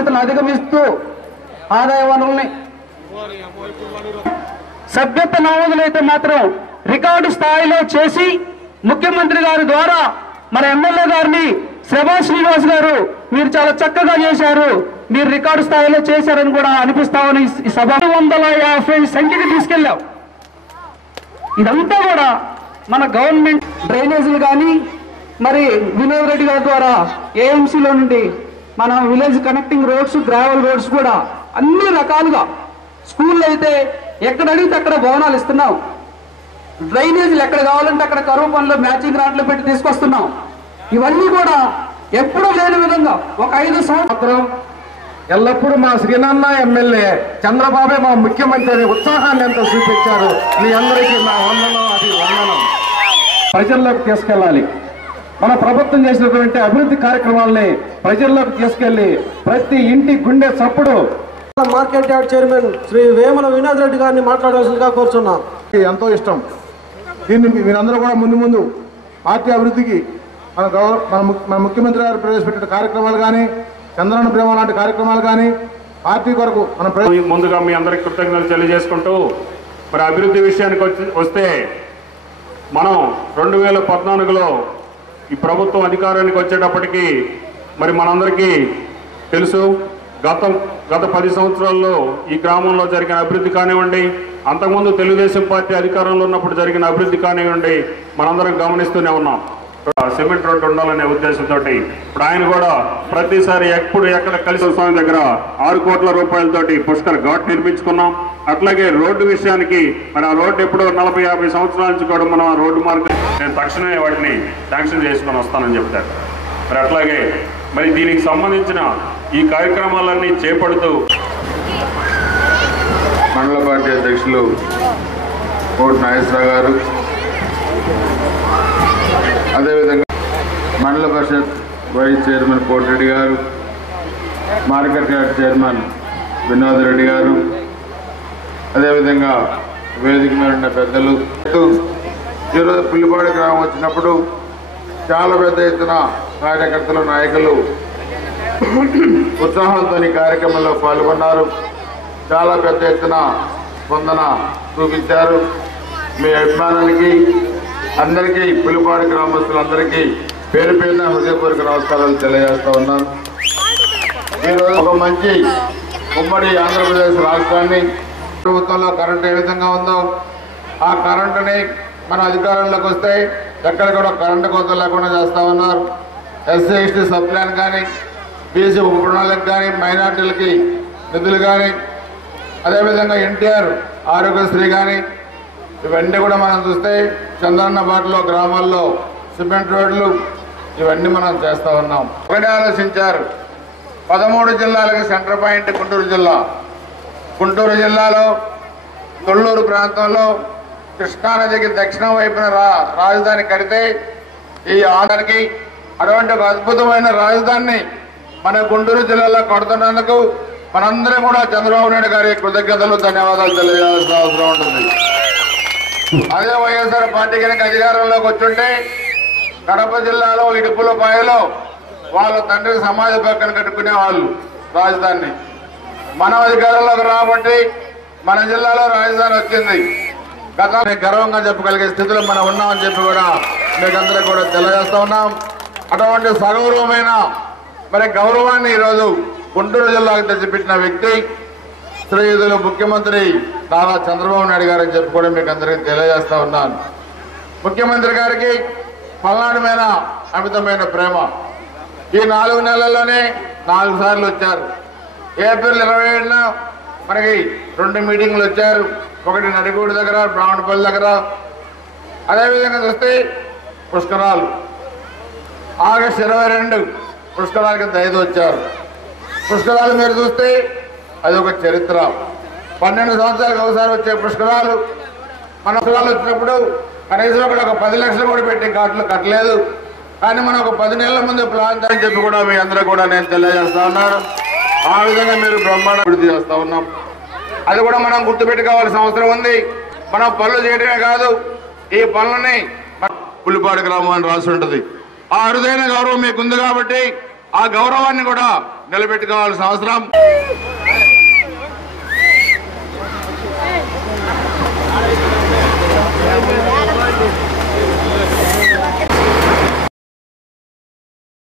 సమస్యలను అధిగమిస్తూ ఆదాయ వనరుల్ని సభ్యత్వ నమోదులైతే మాత్రం రికార్డు స్థాయిలో చేసి ముఖ్యమంత్రి గారి ద్వారా మన ఎమ్మెల్యే గారిని శ్రభా శ్రీనివాస్ గారు మీరు చాలా చక్కగా చేశారు. మీరు రికార్డు స్థాయిలో చేశారని కూడా అనిపిస్తామని ఈ సభ వందల యాభై సంఖ్యకి తీసుకెళ్ళాం. ఇదంతా కూడా మన గవర్నమెంట్ డ్రైనేజీలు కానీ మరి వినోద్ రెడ్డి గారి ద్వారా ఏఎంసీలో నుండి మన village connecting roads gravel roads కూడా అన్ని రకాలుగా. స్కూల్లో అయితే ఎక్కడ అడిగితే అక్కడ భవనాలు ఇస్తున్నాం. డ్రైనేజీలు ఎక్కడ కావాలంటే అక్కడ కరువు పనులు మ్యాచింగ్ గ్రాంట్లు పెట్టి తీసుకొస్తున్నాం. ఇవన్నీ కూడా ఎప్పుడూ లేని విధంగా ఒక ఐదు సంవత్సరం ఎల్లప్పుడూ మా శ్రీనన్న ఎమ్మెల్యే చంద్రబాబే మా ముఖ్యమంత్రి అనే ఉత్సాహాన్ని ఎంతో చూపించారు. మీ అందరికీ నా వందనం అది వందనం. ప్రజల్లోకి తీసుకెళ్ళాలి. మన ప్రభుత్వం చేసినటువంటి అభివృద్ధి కార్యక్రమాలని ప్రజల్లోకి తీసుకెళ్ళి ప్రతి ఇంటి గుండె చప్పుడు market yard chairman Shri Vemala Vinod Reddy గారిని మాట్లాడవలసిందిగా కోరుచున్నాం. ఎంతో ఇష్టం. దీన్ని మీరందరూ కూడా ముందు ముందు పార్టీ అభివృద్ధికి మన గౌరవ మన ముఖ్యమంత్రి గారు ప్రవేశపెట్టిన కార్యక్రమాలు కానీ చంద్రన్న ప్రేమ లాంటి కార్యక్రమాలు కానీ పార్టీ కొరకు మన ముందుగా మీ అందరికి కృతజ్ఞతలు తెలియజేసుకుంటూ మరి అభివృద్ధి విషయానికి వచ్చి వస్తే మనం రెండు వేల పద్నాలుగులో ఈ ప్రభుత్వం అధికారానికి వచ్చేటప్పటికీ మరి మనందరికీ తెలుసు గతం గత పది సంవత్సరాల్లో ఈ గ్రామంలో జరిగిన అభివృద్ధి కానివ్వండి అంతకుముందు తెలుగుదేశం పార్టీ అధికారంలో ఉన్నప్పుడు జరిగిన అభివృద్ధి కానివ్వండి మనందరం గమనిస్తూనే ఉన్నాం. సిమెంట్ రోడ్డు ఉండాలనే ఉద్దేశంతో ఇప్పుడు ఆయన కూడా ప్రతిసారి ఎప్పుడు ఎక్కడ కలిసి స్వామి దగ్గర ఆరు కోట్ల రూపాయలతోటి పుష్కర్ ఘాట్ నిర్మించుకున్నాం. అట్లాగే రోడ్డు విషయానికి మరి ఆ రోడ్డు ఎప్పుడో నలభై యాభై సంవత్సరాల నుంచి కూడా మనం ఆ రోడ్డు మార్గం నేను తక్షణమే వాటిని శాంక్షన్ చేసుకొని వస్తానని చెప్తారు. మరి అట్లాగే మరి దీనికి సంబంధించిన ఈ కార్యక్రమాలన్నీ చేపడుతూ మండల పార్టీ అధ్యక్షులు కోటి నాగేశ్వరరావు గారు అదేవిధంగా మండల పరిషత్ వైస్ చైర్మన్ కోటిరెడ్డి గారు market yard chairman Vinod Reddy గారు అదేవిధంగా వేదిక మీద ఉన్న పెద్దలు ఈరోజు పుల్లిపాడు గ్రామం వచ్చినప్పుడు చాలా పెద్ద ఎత్తున కార్యకర్తలు నాయకులు ఉత్సాహంతో ఈ కార్యక్రమంలో పాల్గొన్నారు. చాలా పెద్ద ఎత్తున స్పందన చూపించారు. మీ అభిమానానికి అందరికీ పులిపాడు గ్రామస్తులందరికీ పేరు పేరున హృదయపూర్వక నమస్కారాలు తెలియజేస్తా ఉన్నాను. ఈరోజు ఒక మంచి ఉమ్మడి ఆంధ్రప్రదేశ్ రాష్ట్రాన్ని ప్రభుత్వంలో కరెంట్ ఏ విధంగా ఉందో ఆ కరెంటుని మన అధికారంలోకి వస్తే ఎక్కడ కూడా కరెంటు కోత లేకుండా చేస్తా ఉన్నారు. ఎస్సీ ఎస్టీ సబ్ ప్లాన్ కానీ బీసీ ఉప ప్రణాళిక కానీ మైనార్టీలకి నిధులు కానీ అదేవిధంగా ఎన్టీఆర్ ఆరోగ్యశ్రీ కానీ ఇవన్నీ కూడా మనం చూస్తే చంద్రన్న బాటలో గ్రామాల్లో సిమెంట్ రోడ్లు ఇవన్నీ మనం చేస్తూ ఉన్నాం. ఒకటే ఆలోచించారు. పదమూడు జిల్లాలకి సెంటర్ పాయింట్ గుంటూరు జిల్లా. గుంటూరు జిల్లాలో తొళ్ళూరు ప్రాంతంలో కృష్ణానదికి దక్షిణం వైపున రాజధాని కడితే ఈ ఆంధ్రానికి అటువంటి ఒక అద్భుతమైన రాజధానిని మన గుంటూరు జిల్లాలో కడుతున్నందుకు మనందరం కూడా చంద్రబాబు నాయుడు గారి కృతజ్ఞతలు ధన్యవాదాలు తెలియజేయాల్సిన అవసరం ఉంటుంది. అదే వైఎస్ఆర్ పార్టీ కనుక అధికారంలోకి వచ్చుంటే కడప జిల్లాలో ఇడుపులపాయలో వాళ్ళ తండ్రి సమాధి పక్కన కట్టుకునే వాళ్ళు రాజధానిని. మనం అధికారంలోకి రాబట్టి మన జిల్లాలో రాజధాని వచ్చింది. గతాన్ని గర్వంగా చెప్పగలిగే స్థితిలో మనం ఉన్నామని చెప్పి కూడా మీకందరూ కూడా తెలియజేస్తా ఉన్నాం. అటువంటి సగౌరవమైన మరి గౌరవాన్ని ఈరోజు గుంటూరు జిల్లాకు తెచ్చిపెట్టిన వ్యక్తి శ్రీయుధులు ముఖ్యమంత్రి నారా చంద్రబాబు నాయుడు గారు అని చెప్పి కూడా మీకు అందరికీ తెలియజేస్తా ఉన్నాను. ముఖ్యమంత్రి గారికి పల్నాడు మీద అమితమైన ప్రేమ. ఈ నాలుగు నెలల్లోనే నాలుగు సార్లు వచ్చారు. ఏప్రిల్ ఇరవై ఏడున మనకి రెండు మీటింగ్లు వచ్చారు. ఒకటి నడిగూడి దగ్గర బ్రాహ్మణపల్లి దగ్గర. అదేవిధంగా చూస్తే పుష్కరాలు. ఆగస్టు ఇరవై రెండు పుష్కరాలకి దయతో వచ్చారు. పుష్కరాలు మీరు చూస్తే అది ఒక చరిత్ర. పన్నెండు సంవత్సరాలకు ఒకసారి వచ్చే పుష్కరాలు. మన పుష్కరాలు వచ్చినప్పుడు కనీసం అక్కడ ఒక పది లక్షలు కూడా పెట్టి ఘాట్లు కట్టలేదు. కానీ మనం ఒక పది నెలల ముందు ప్లాన్ అని చెప్పి కూడా మీ అందరూ కూడా నేను తెలియజేస్తా ఉన్నాను. ఆ విధంగా మీరు బ్రహ్మాండ అభివృద్ధి చేస్తా ఉన్నాం. అది కూడా మనం గుర్తుపెట్టుకోవాల్సిన అవసరం ఉంది. మనం పనులు చేయడమే కాదు ఈ పనులని మన పులిపాడు గ్రామం అని రాసి ఉంటుంది. ఆ అరుదైన గౌరవం మీకు ఉంది కాబట్టి ఆ గౌరవాన్ని కూడా నిలబెట్టుకోవాల్సిన అవసరం.